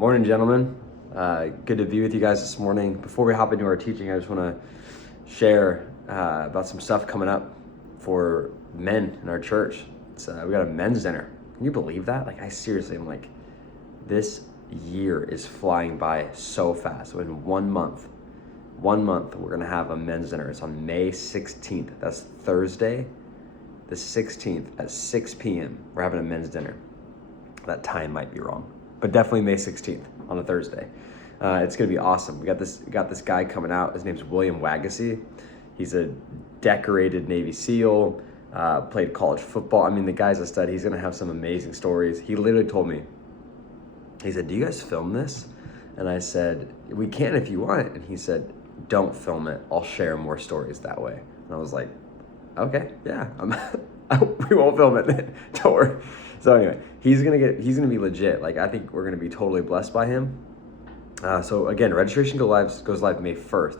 Morning, gentlemen. Good to be with you guys this morning. Before we hop into our teaching, I just want to share about some stuff coming up for men in our church. We got a men's dinner. Can you believe that? Like, I seriously am like, this year is flying by so fast. So in 1 month, we're going to have a men's dinner. It's on May 16th. That's Thursday, the 16th at 6 p.m. We're having a men's dinner. That time might be wrong, but definitely May 16th on a Thursday. It's gonna be awesome. We got this guy coming out. His name's William Wagacy. He's a decorated Navy SEAL, played college football. I mean, the guy's a stud. He's gonna have some amazing stories. He literally told me, he said, "Do you guys film this?" And I said, "We can if you want." And he said, "Don't film it. I'll share more stories that way." And I was like, okay, yeah, we won't film it. Don't worry. So anyway, he's gonna be legit. Like, I think we're gonna be totally blessed by him. So again, registration goes live May 1st.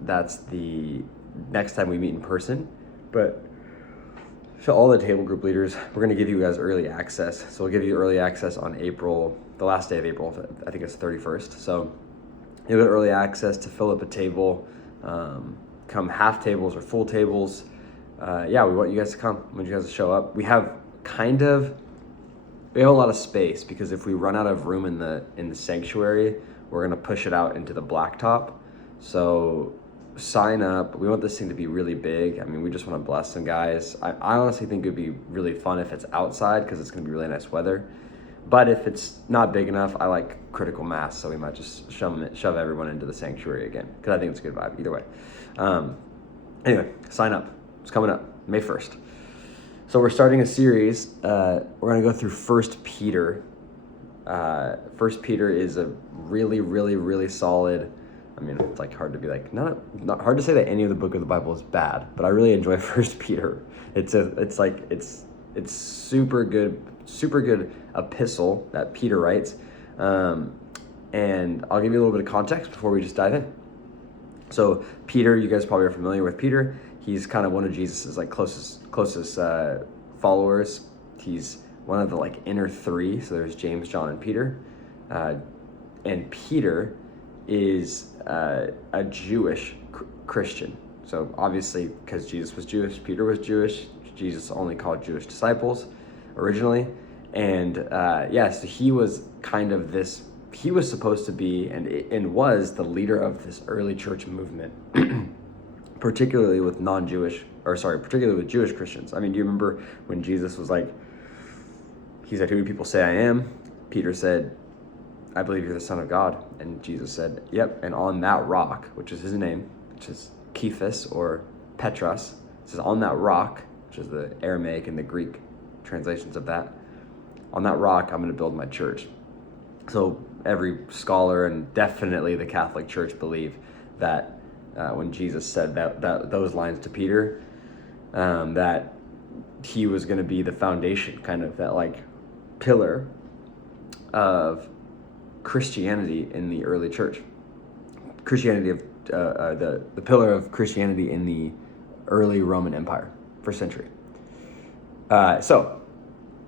That's the next time we meet in person. But to all the table group leaders, we're gonna give you guys early access. So we'll give you early access on the last day of April. I think it's 31st. So you'll get early access to fill up a table. Come half tables or full tables. We want you guys to come. We want you guys to show up. We have a lot of space, because if we run out of room in the sanctuary, we're gonna push it out into the blacktop. So sign up. We want this thing to be really big. I mean, we just want to bless some guys. I honestly think it'd be really fun if it's outside, because it's gonna be really nice weather. But if it's not big enough, I like critical mass, so we might just shove everyone into the sanctuary again, because I think it's a good vibe either way. Anyway, sign up. It's coming up May 1st. So we're starting a series. We're going to go through 1 Peter. 1 Peter is a really, really, really solid. I mean, it's like hard to be like, not hard to say that any of the book of the Bible is bad, but I really enjoy 1 Peter. It's super good epistle that Peter writes. And I'll give you a little bit of context before we just dive in. So Peter, you guys probably are familiar with Peter. He's kind of one of Jesus's like closest followers. He's one of the like inner three. So there's James, John, and Peter. And Peter is a Jewish Christian. So obviously, because Jesus was Jewish, Peter was Jewish. Jesus only called Jewish disciples originally. And so he was kind of this. He was supposed to be and was the leader of this early church movement, particularly with particularly with Jewish Christians. I mean, do you remember when Jesus was like, he said, "Who do people say I am?" Peter said, "I believe you're the Son of God." And Jesus said, "Yep, and on that rock," which is his name, which is Cephas or Petros, it says, "On that rock," which is the Aramaic and the Greek translations of that, "on that rock, I'm going to build my church." So every scholar and definitely the Catholic Church believe that when Jesus said those lines to Peter, that he was going to be the foundation, kind of that like pillar of Christianity in the early church. Christianity of the pillar of Christianity in the early Roman Empire, first century. So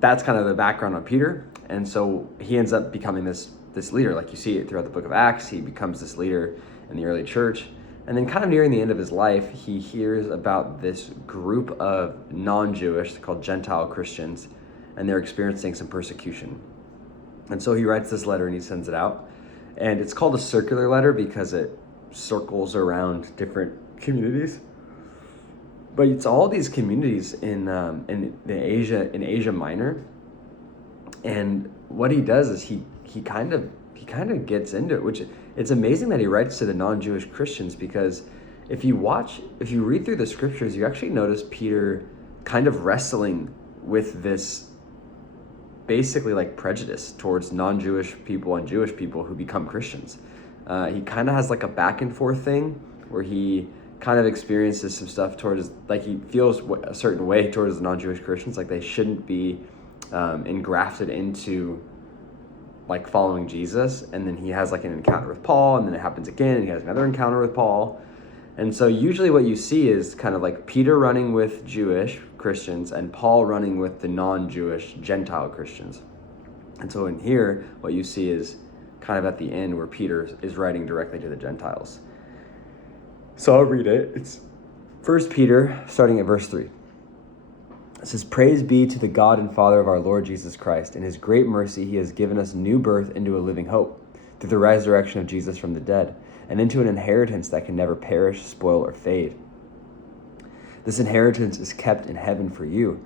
that's kind of the background on Peter. And so he ends up becoming this leader. Like you see it throughout the book of Acts, he becomes this leader in the early church. And then kind of nearing the end of his life, he hears about this group of non-Jewish, called Gentile Christians, and they're experiencing some persecution. And so he writes this letter and he sends it out. And it's called a circular letter because it circles around different communities. But it's all these communities in Asia Minor. And what he does is he kind of gets into it, which it's amazing that he writes to the non-Jewish Christians, because if you read through the scriptures, you actually notice Peter kind of wrestling with this basically like prejudice towards non-Jewish people and Jewish people who become Christians. He kind of has like a back and forth thing where he kind of experiences some stuff towards, like he feels a certain way towards the non-Jewish Christians, like they shouldn't be engrafted into like following Jesus. And then he has like an encounter with Paul, and then it happens again, and he has another encounter with Paul. And so usually what you see is kind of like Peter running with Jewish Christians and Paul running with the non-Jewish Gentile Christians. And so in here, what you see is kind of at the end where Peter is writing directly to the Gentiles. So I'll read it. It's 1 Peter, starting at verse 3. It says, "Praise be to the God and Father of our Lord Jesus Christ. In his great mercy, he has given us new birth into a living hope, through the resurrection of Jesus from the dead, and into an inheritance that can never perish, spoil, or fade. This inheritance is kept in heaven for you,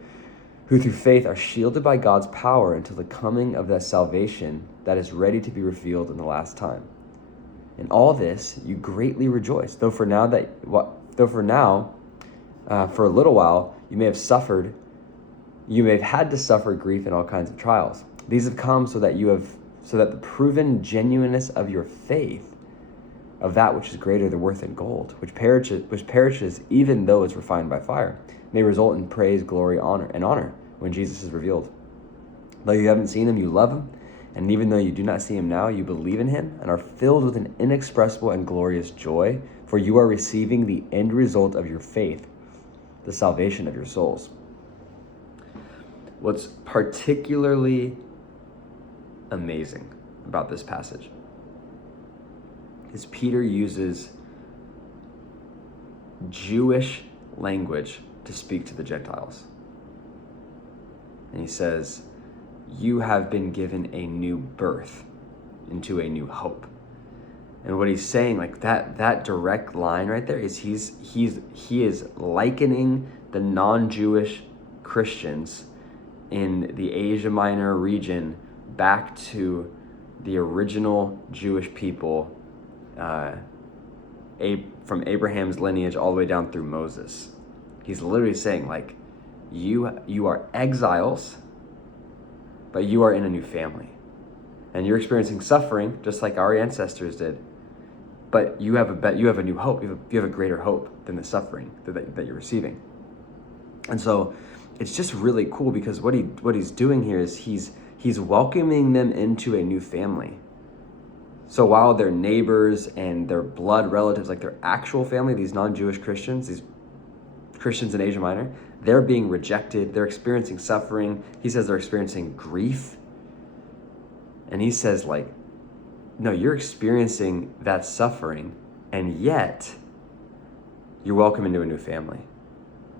who through faith are shielded by God's power until the coming of that salvation that is ready to be revealed in the last time. In all this, you greatly rejoice, though for a little while, you may have had to suffer grief in all kinds of trials. These have come so that the proven genuineness of your faith, of that which is greater than worth in gold, which perishes even though it's refined by fire, may result in praise, glory, honor when Jesus is revealed. Though you haven't seen him, you love him, and even though you do not see him now, you believe in him and are filled with an inexpressible and glorious joy, for you are receiving the end result of your faith, the salvation of your souls." What's particularly amazing about this passage is Peter uses Jewish language to speak to the Gentiles. And he says, you have been given a new birth into a new hope. And what he's saying, like that direct line right there, is he is likening the non-Jewish Christians in the Asia Minor region back to the original Jewish people, from Abraham's lineage all the way down through Moses. He's literally saying, like, you are exiles, but you are in a new family. And you're experiencing suffering just like our ancestors did. But you have a new hope. You have a greater hope than the suffering that you're receiving. And so it's just really cool, because what he's doing here is he's welcoming them into a new family. So while their neighbors and their blood relatives, like their actual family, these non-Jewish Christians, these Christians in Asia Minor, they're being rejected. They're experiencing suffering. He says they're experiencing grief. And he says, like, no, you're experiencing that suffering, and yet you're welcome into a new family.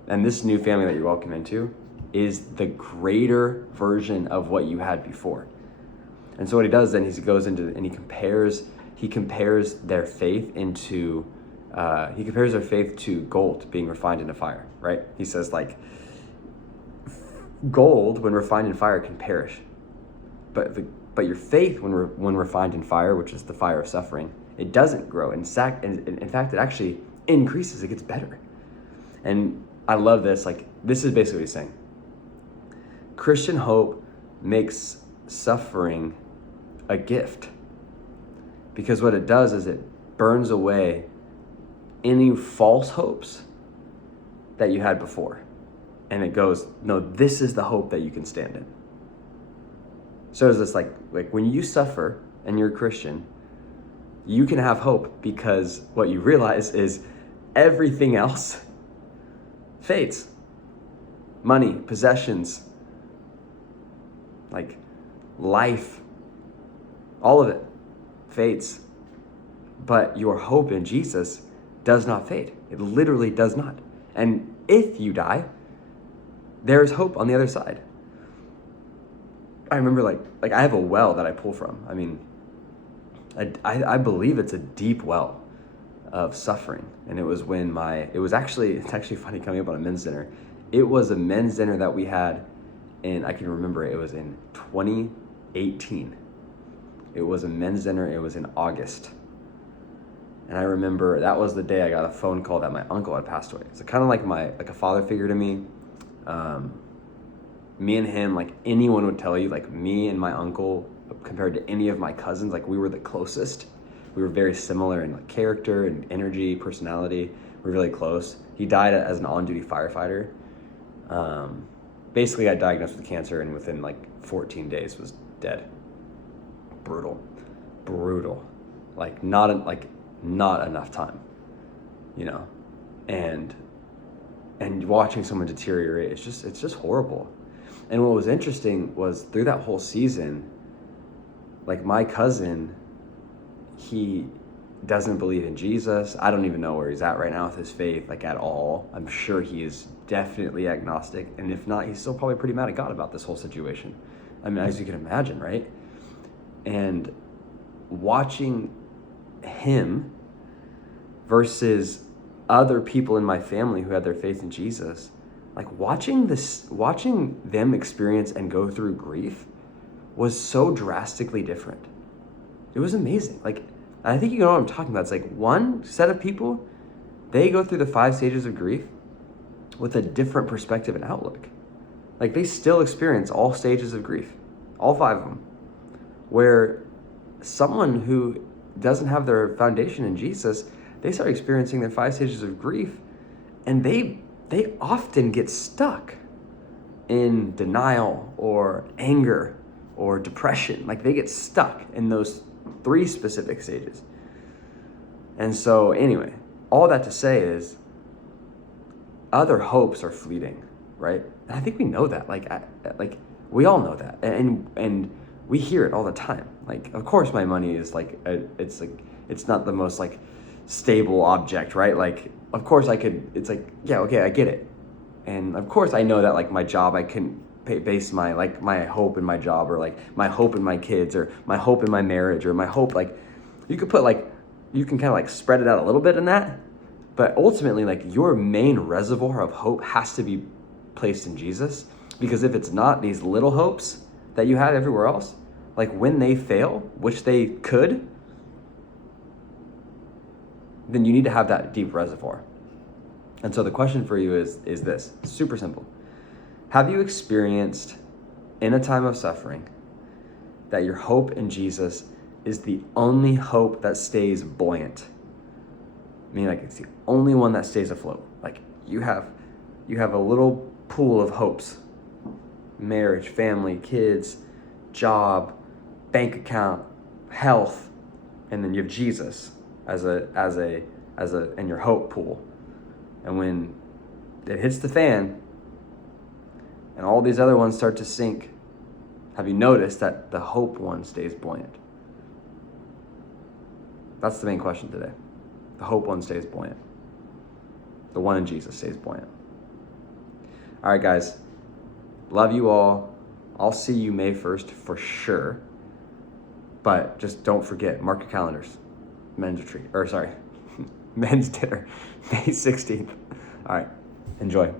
And this new family that you're welcome into is the greater version of what you had before. And so what he does then is he goes into and he compares their faith to gold being refined into fire, right? He says, like, gold when refined in fire can perish, but your faith when refined in fire, which is the fire of suffering, it doesn't grow. In fact, it actually increases. It gets better. And I love this. Like, this is basically what he's saying. Christian hope makes suffering a gift, because what it does is it burns away any false hopes that you had before. And it goes, no, this is the hope that you can stand in. So it's this like when you suffer and you're a Christian, you can have hope, because what you realize is everything else fades. Money, possessions, like life, all of it fades. But your hope in Jesus does not fade. It literally does not. And if you die, there is hope on the other side. I remember like I have a well that I pull from. I mean, I believe it's a deep well of suffering. And it was when it's actually funny coming up on a men's dinner. It was a men's dinner that we had, and I can remember it was in 2018. It was a men's dinner. It was in August. And I remember that was the day I got a phone call that my uncle had passed away. It's kind of like a father figure to me. Me and him, like anyone would tell you, like me and my uncle, compared to any of my cousins, like we were the closest. We were very similar in like character and energy, personality. We were really close. He died as an on-duty firefighter. Basically got diagnosed with cancer, and within like 14 days was dead. Brutal. Like not enough time, you know, and watching someone deteriorate, it's just horrible. And what was interesting was through that whole season, like my cousin, he doesn't believe in Jesus. I don't even know where he's at right now with his faith, like at all. I'm sure he is definitely agnostic. And if not, he's still probably pretty mad at God about this whole situation. I mean, as you can imagine, right? And watching him versus other people in my family who had their faith in Jesus, like watching them experience and go through grief was so drastically different. It was amazing. Like, I think you know what I'm talking about. It's like one set of people, they go through the 5 stages of grief with a different perspective and outlook. Like, they still experience all stages of grief, all 5 of them. Where someone who doesn't have their foundation in Jesus, they start experiencing their 5 stages of grief, and they often get stuck in denial or anger or depression. Like, they get stuck in those 3 specific stages. And so anyway, all that to say is other hopes are fleeting, right? And I think we know that. Like we all know that, and we hear it all the time. Like, of course my money is it's not the most like stable object, right? Like, of course it's like, yeah, okay, I get it. And of course I know that like my job, I can base my hope in my job, or like my hope in my kids, or my hope in my marriage, or my hope, like you can kind of like spread it out a little bit in that, but ultimately like your main reservoir of hope has to be placed in Jesus. Because if it's not, these little hopes that you have everywhere else, like when they fail, which they could, then you need to have that deep reservoir. And so the question for you is this, super simple. Have you experienced in a time of suffering that your hope in Jesus is the only hope that stays buoyant? I mean, like, it's the only one that stays afloat. Like, you have a little pool of hopes: marriage, family, kids, job, bank account, health, and then you have Jesus as in your hope pool. And when it hits the fan and all these other ones start to sink, have you noticed that the hope one stays buoyant? That's the main question today. The hope one stays buoyant. The one in Jesus stays buoyant. All right, guys. Love you all. I'll see you May 1st for sure. But just don't forget, mark your calendars. Men's retreat, men's dinner, May 16th. All right, enjoy.